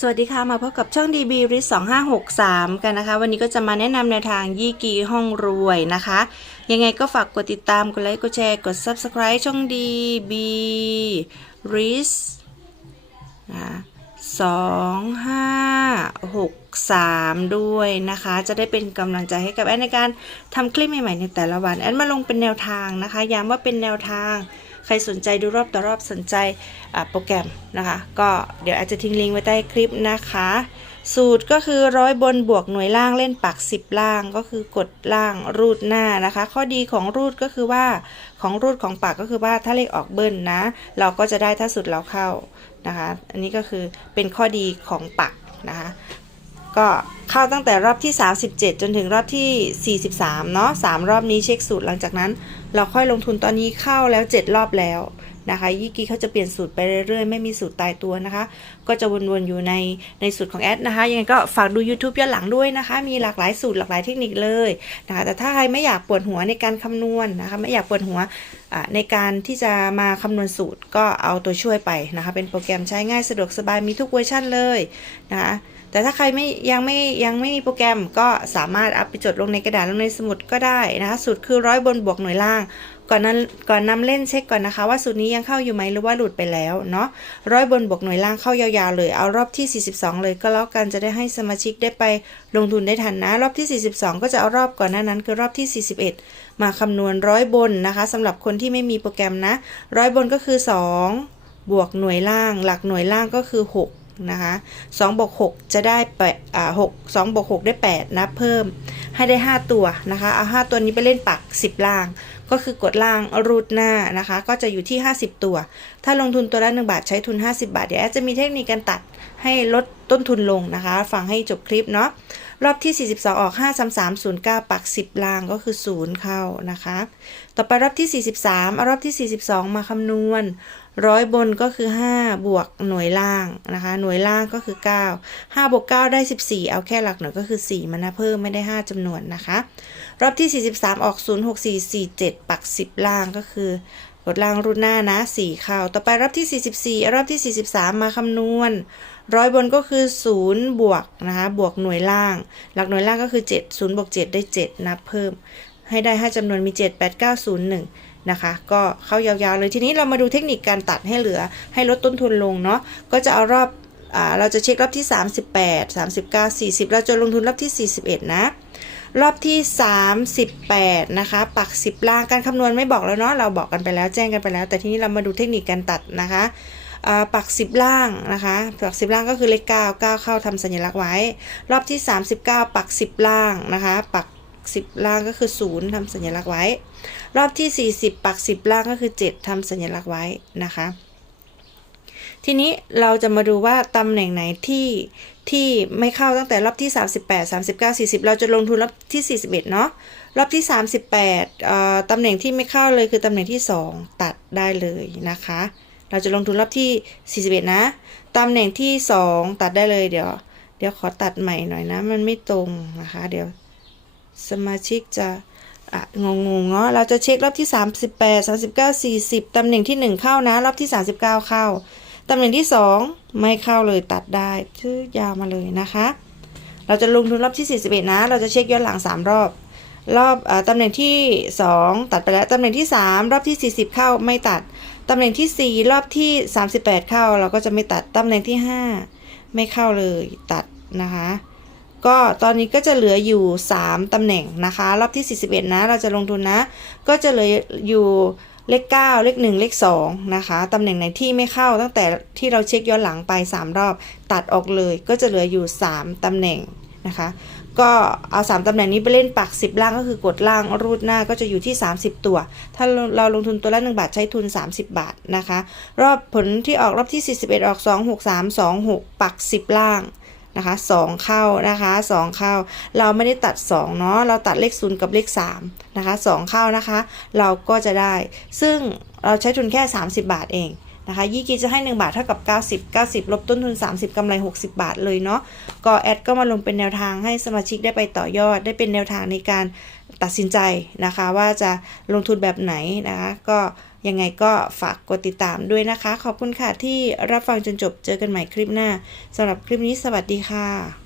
สวัสดีค่ะ มาพบกับช่อง DB r i s 2563 กันนะคะ วันนี้ก็จะมาแนะนำแนวทางยี่กีห้องรวยนะคะ ยังไงก็ฝากกดติดตาม กดไลค์ กดแชร์ กด Subscribe ช่อง DB r i s สองห้าหกสามด้วยนะคะ จะได้เป็นกำลังใจให้กับแอนในการทำคลิปใหม่ๆในแต่ละวัน แอนมาลงเป็นแนวทางนะคะ ย้ำว่าเป็นแนวทาง ใครสนใจดูรอบต่อรอบสนใจโปรแกรมนะคะ ก็เดี๋ยวอาจจะทิ้งลิงก์ไว้ใต้คลิปนะคะ สูตรก็คือร้อยบนบวกหน่วยล่างเล่นปัก 10 ล่างก็คือกดล่างรูดหน้านะคะ ข้อดีของรูดก็คือว่าของรูดของปักก็คือว่าถ้าเลขออกเบิ้ลนะ เราก็จะได้ถ้าสุดเราเข้านะคะ อันนี้ก็คือเป็นข้อดีของปักนะคะ ก็เข้าตั้งแต่รอบที่ 37 จนถึงรอบที่ 43 เนาะ3รอบนี้เช็คสูตรหลังจากนั้น เราค่อยลงทุนตอนนี้เข้าแล้ว 7 รอบแล้วนะคะยี่กี้เขาจะเปลี่ยนสูตรไปเรื่อยๆ ไม่มีสูตรตายตัวนะคะ ก็จะวนๆอยู่ในในสูตรของแอดนะคะ ยังไงก็ฝากดู YouTube ย้อนหลังด้วยนะคะ มีหลากหลายสูตรหลากหลายเทคนิคเลยนะคะ แต่ถ้าใครไม่อยากปวดหัวในการคำนวณนะคะ ไม่อยากปวดหัวในการที่จะมาคำนวณสูตรก็เอาตัวช่วยไปนะคะ เป็นโปรแกรมใช้ง่ายสะดวกสบายมีทุกเวอร์ชันเลยนะคะ แต่ถ้าใครไม่ยังไม่ยังไม่มีโปรแกรมก็สามารถอัพไปจดลงในกระดาษลงในสมุดก็ได้นะคะ สูตรคือร้อยบนบวกหน่วยล่าง ก่อนนั้นก่อนนำเล่นเช็คก่อนนะคะ ว่าสูตรนี้ยังเข้าอยู่ไหมหรือว่าหลุดไปแล้วเนาะร้อยบนบวกหน่วยล่างเข้ายาวๆเลย เอารอบที่ 42 เลยก็แล้วกันจะได้ให้สมาชิกได้ไปลงทุนได้ทันนะ รอบที่ 42 ก็จะเอารอบก่อนหน้านั้นคือรอบที่ 41 มาคำนวณร้อยบนนะคะสำหรับคนที่ไม่มีโปรแกรมนะร้อยบนก็คือ 2 บวกหน่วยล่าง หลักหน่วยล่างก็คือ 6 นะคะ2บวก6จะได้แปดอ่า6 2บวก6ได้8นะเพิ่มให้ได้ 5 ตัวนะคะเอา5ตัวนี้ไปเล่นปัก 10 ล่าง ก็คือกดล่างรูดหน้านะคะ ก็จะอยู่ที่ 50 ตัว ถ้าลงทุนตัวละ 1 บาทใช้ทุน 50 บาท เดี๋ยวแอดจะมีเทคนิคการตัดให้ลดต้นทุนลงนะคะ ฟังให้จบคลิปเนาะรอบที่ 42 ออก 5 3 3 0 9 ปัก 10 ล่างก็คือ 0 เข้านะคะ ต่อไปรอบที่ 43เอารอบที่ 42 มาคำนวณ ร้อยบนก็คือ 5 บวกหน่วยล่างนะคะ หน่วยล่างก็คือ 9 5บวก9ได้ 14 เอาแค่หลักหน่วยก็คือ 4มันนะเพิ่มไม่ได้ 5จำนวนนะคะ รอบที่ 43 ออก 0 6 4 4 7 ปัก 10 ล่างก็คือกดล่างรูดหน้านะ 4 เข้า ต่อไปรอบที่ 44 รอบที่ 43 มาคำนวณ ร้อยบนก็คือ 0 บวกนะคะบวกหน่วยล่าง หลักหน่วยล่างก็คือ 7 0บวก7ได้ 7 นับเพิ่ม ให้ได้ 5จำนวนมี 7 8 9 0 1 นะคะ ก็เข้ายาวๆเลยทีนี้เรามาดูเทคนิคการตัดให้เหลือให้ลดต้นทุนลงเนาะก็จะเอารอบอ่าเราจะเช็ครอบที่ 38 39 40 เราจะลงทุนรอบที่ 41 นะรอบที่ 38 นะคะ ปัก 10 ล่างการคำนวณไม่บอกแล้วเนาะเราบอกกันไปแล้วแจ้งกันไปแล้ว แต่ทีนี้เรามาดูเทคนิคการตัดนะคะปัก 10 ล่างนะคะปัก 10 ล่างก็คือเลข 9 9 เข้าทำสัญลักษณ์ไว้ รอบที่ 39 ปัก 10 ล่างนะคะ ปัก 10ล่างก็คือ0ทำสัญลักษณ์ไว้ รอบที่ 40 ปัก10ล่างก็คือ 7ทำสัญลักษณ์ไว้นะคะ ทีนี้เราจะมาดูว่าตำแหน่งไหนที่ที่ไม่เข้าตั้งแต่รอบที่ 38 39 40 เราจะลงทุนรอบที่ 41 เนาะรอบที่ 38เอ่อตำแหน่งที่ไม่เข้าเลยคือตำแหน่งที่ 2 ตัดได้เลยนะคะ เราจะลงทุนรอบที่ 41 นะตำแหน่งที่ 2 ตัดได้เลยเดี๋ยวเดี๋ยวขอตัดใหม่หน่อยนะ มันไม่ตรงนะคะ เดี๋ยว สมาชิกจะอะงงๆเนาะเราจะเช็ครอบที่ 38 39 40 ตำแหน่งที่ 1 เข้านะ รอบที่ 39 เข้า ตำแหน่งที่ 2 ไม่เข้าเลยตัดได้ชื่อยาวมาเลยนะคะ เราจะลงทุนรอบที่ 41 นะ เราจะเช็คย้อนหลัง 3 รอบ รอบอตำแหน่งที่ 2 ตัดไปแล้ว ตำแหน่งที่ 3 รอบที่ 40 เข้าไม่ตัด ตำแหน่งที่ 4 รอบที่ 38 เข้า เราก็จะไม่ตัด ตำแหน่งที่ 5 ไม่เข้าเลยตัดนะคะ ก็ตอนนี้ก็จะเหลืออยู่ 3 ตำแหน่งนะคะ รอบที่ 41 นะ เราจะลงทุนนะ ก็จะเหลืออยู่เลข 9 เลข 1 เลข 2 นะคะ ตำแหน่งไหนที่ไม่เข้าตั้งแต่ที่เราเช็คย้อนหลังไป 3 รอบตัดออกเลย ก็จะเหลืออยู่ 3 ตำแหน่งนะคะ ก็เอา 3 ตำแหน่งนี้ไปเล่นปัก 10 ล่างก็คือกดล่างรูดหน้าก็จะอยู่ที่ 30 ตัว ถ้าเราลงทุนตัวละ 1 บาทใช้ทุน 30 บาทนะคะ รอบผลที่ออกรอบที่ 41 ออก 2 6 3 2 6 ปัก 10 ล่าง นะคะ2เข้านะคะ2เข้า เราไม่ได้ตัด2เนาะเราตัดเลข0กับเลข3นะคะ2เข้านะคะ เราก็จะได้ ซึ่งเราใช้ทุนแค่ 30 บาทเองนะคะยี่กีจะให้ 1 บาทเท่ากับ 90 90 ลบต้นทุน 30กำไร 60 บาทเลยเนาะก็แอดก็มาลงเป็นแนวทางให้สมาชิกได้ไปต่อยอด ได้เป็นแนวทางในการ ตัดสินใจนะคะว่าจะลงทุนแบบไหนนะคะก็ยังไงก็ฝากกดติดตามด้วยนะคะ ขอบคุณค่ะที่รับฟังจนจบเจอกันใหม่คลิปหน้าสำหรับคลิปนี้สวัสดีค่ะ